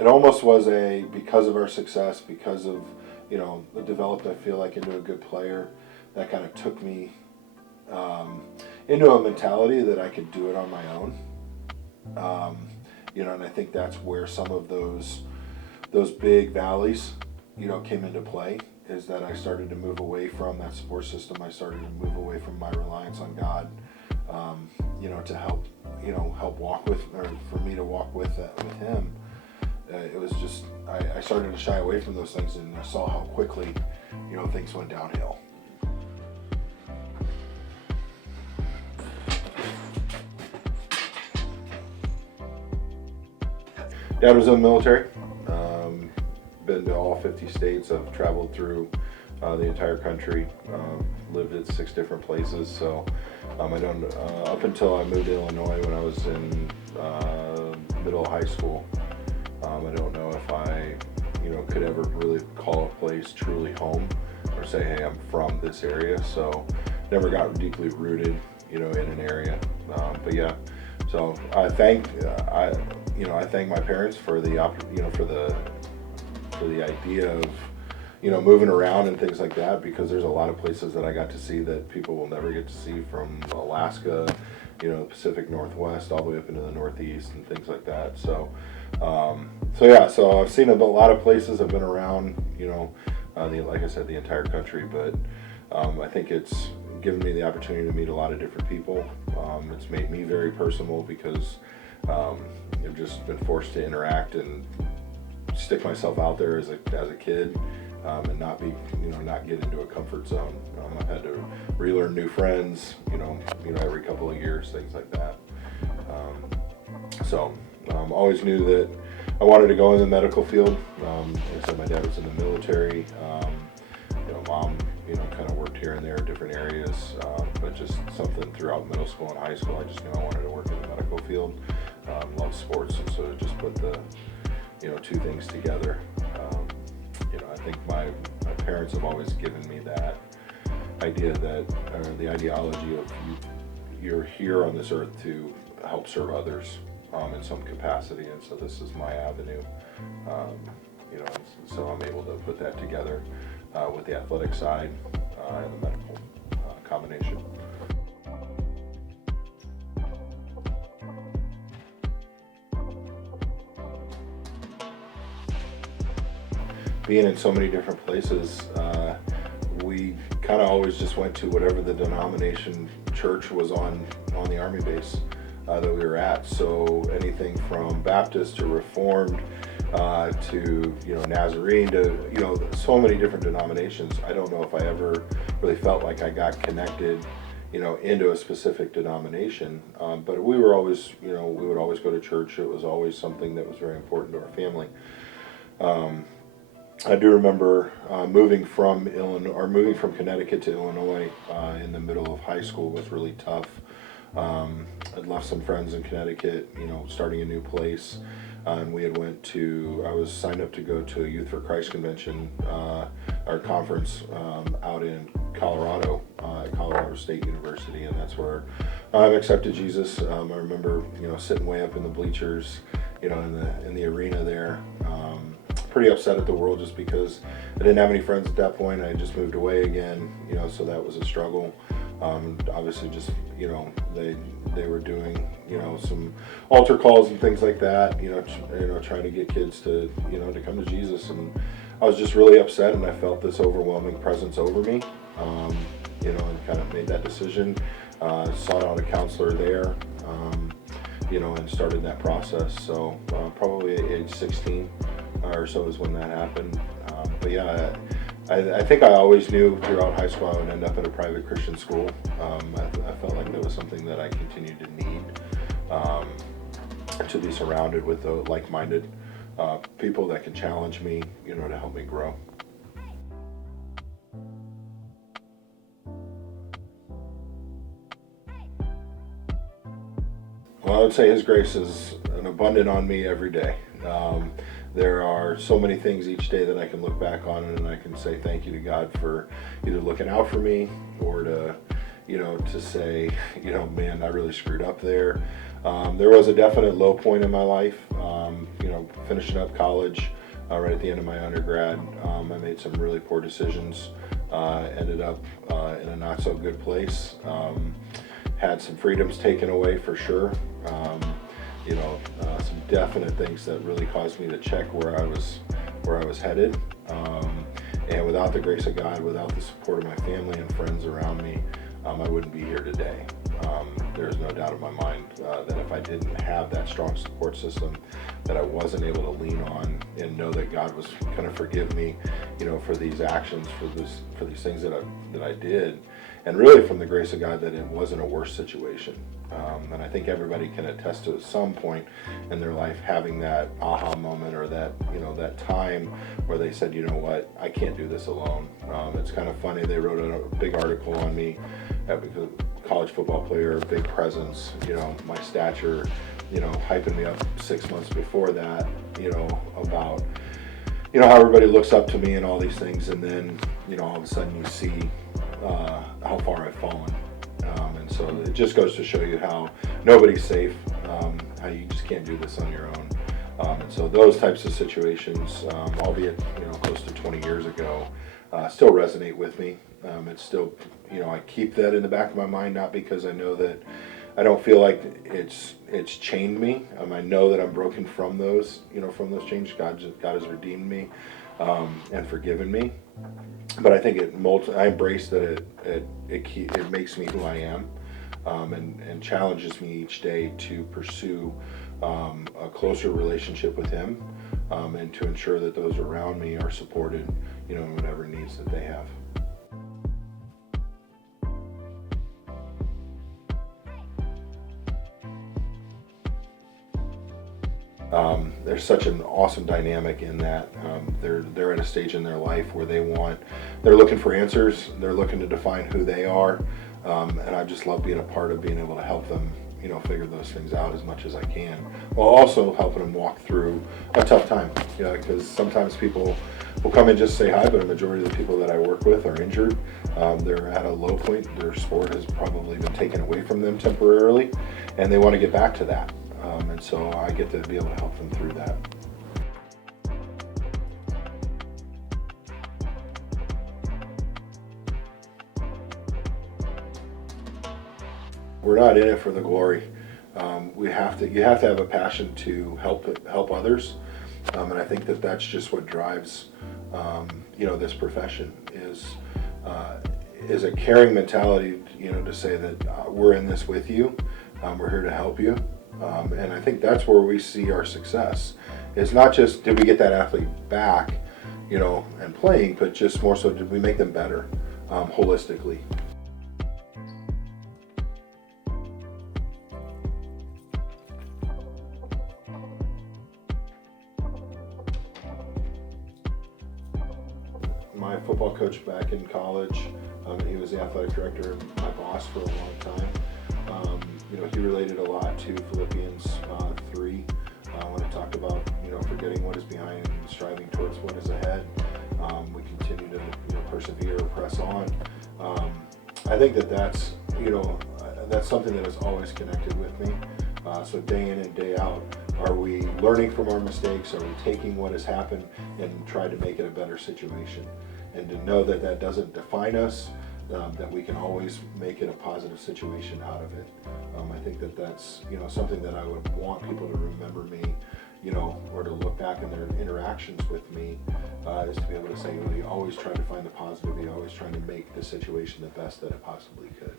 it almost was because of our success, because of, developed, I feel like, into a good player, that kind of took me into a mentality that I could do it on my own. And I think that's where some of those big valleys, came into play, is that I started to move away from that support system. I started to move away from my reliance on God, to help walk with, or for me to walk with Him. It was just, I started to shy away from those things, and I saw how quickly, things went downhill. Dad was in the military. Been to all 50 states. I've traveled through the entire country. Lived at 6 different places. So I don't. Up until I moved to Illinois when I was in middle high school, I don't know if I, could ever really call a place truly home, or say, hey, I'm from this area. So never got deeply rooted, in an area. But yeah. So I thank my parents for the for the idea of moving around and things like that, because there's a lot of places that I got to see that people will never get to see, from Alaska, the Pacific Northwest, all the way up into the Northeast and things like that. So I've seen a lot of places. I've been around, like I said, the entire country, but I think it's given me the opportunity to meet a lot of different people. It's made me very personal, because I've just been forced to interact and stick myself out there as a kid, and not get into a comfort zone. I've had to relearn new friends, every couple of years, things like that. Always knew that I wanted to go in the medical field. Like I said, my dad was in the military. Mom, kind of worked here and there in different areas, but just something throughout middle school and high school, I just knew I wanted to work in the medical field. Love sports, and so just put the, two things together. I think my parents have always given me that idea, or the ideology of you're here on this earth to help serve others in some capacity, and so this is my avenue. So I'm able to put that together with the athletic side and the medical combination. Being in so many different places, we kind of always just went to whatever the denomination church was on the Army base that we were at. So anything from Baptist to Reformed to Nazarene to so many different denominations. I don't know if I ever really felt like I got connected into a specific denomination, but we were always we would always go to church. It was always something that was very important to our family. I do remember moving from Connecticut to Illinois in the middle of high school was really tough. I'd left some friends in Connecticut, starting a new place, and I was signed up to go to a Youth for Christ convention, our conference out in Colorado, at Colorado State University, and that's where I've accepted Jesus. I remember, sitting way up in the bleachers, in the arena there. Pretty upset at the world, just because I didn't have any friends at that point. I had just moved away again, so that was a struggle. Obviously, just they were doing some altar calls and things like that. Trying to get kids to to come to Jesus, and I was just really upset, and I felt this overwhelming presence over me. And kind of made that decision. Sought out a counselor there. And started that process. So probably at age 16 or so is when that happened. But yeah, I think I always knew throughout high school I would end up at a private Christian school. I felt like that was something that I continued to need, to be surrounded with like-minded people that can challenge me, to help me grow. Well, I would say His grace is an abundant on me every day. There are so many things each day that I can look back on, and I can say thank you to God for either looking out for me, or to say, man, I really screwed up there. There was a definite low point in my life. Finishing up college, right at the end of my undergrad, I made some really poor decisions. Ended up in a not so good place. Had some freedoms taken away for sure. Some definite things that really caused me to check where I was headed. And without the grace of God, without the support of my family and friends around me, I wouldn't be here today. There's no doubt in my mind that if I didn't have that strong support system, that I wasn't able to lean on and know that God was going to forgive me, for these actions, for these things that I did, and really from the grace of God that it wasn't a worse situation. And I think everybody can attest to at some point in their life having that aha moment or that time where they said, you know what, I can't do this alone. It's kind of funny, they wrote a big article on me because college football player, big presence, my stature, hyping me up 6 months before that, about, how everybody looks up to me and all these things. And then, all of a sudden you see how far I've fallen. And so it just goes to show you how nobody's safe, how you just can't do this on your own. And so those types of situations, albeit, close to 20 years ago, still resonate with me. It's still, I keep that in the back of my mind, not because I know that I don't feel like it's chained me. I know that I'm broken from those, from those chains. God has redeemed me and forgiven me. But I think I embrace that it makes me who I am, and challenges me each day to pursue a closer relationship with Him, and to ensure that those around me are supported, in whatever needs that they have. There's such an awesome dynamic in that they're at a stage in their life where they're looking for answers, they're looking to define who they are, and I just love being a part of being able to help them, figure those things out as much as I can, while also helping them walk through a tough time. Because sometimes people will come and just say hi, but a majority of the people that I work with are injured. They're at a low point. Their sport has probably been taken away from them temporarily, and they want to get back to that. And so I get to be able to help them through that. We're not in it for the glory. You have to have a passion to help others, and I think that's just what drives this profession is a caring mentality. To say that we're in this with you, we're here to help you. And I think that's where we see our success. It's not just did we get that athlete back, and playing, but just more so did we make them better, holistically. My football coach back in college, he was the athletic director and my boss for a long time. He related a lot to Philippians 3 when it talked about forgetting what is behind and striving towards what is ahead. We continue to persevere, press on. I think that's something that has always connected with me. So day in and day out, are we learning from our mistakes? Are we taking what has happened and trying to make it a better situation? And to know that that doesn't define us, that we can always make it a positive situation out of it. I think that's something that I would want people to remember me, or to look back in their interactions with me, is to be able to say, you always try to find the positive, you always trying to make the situation the best that it possibly could.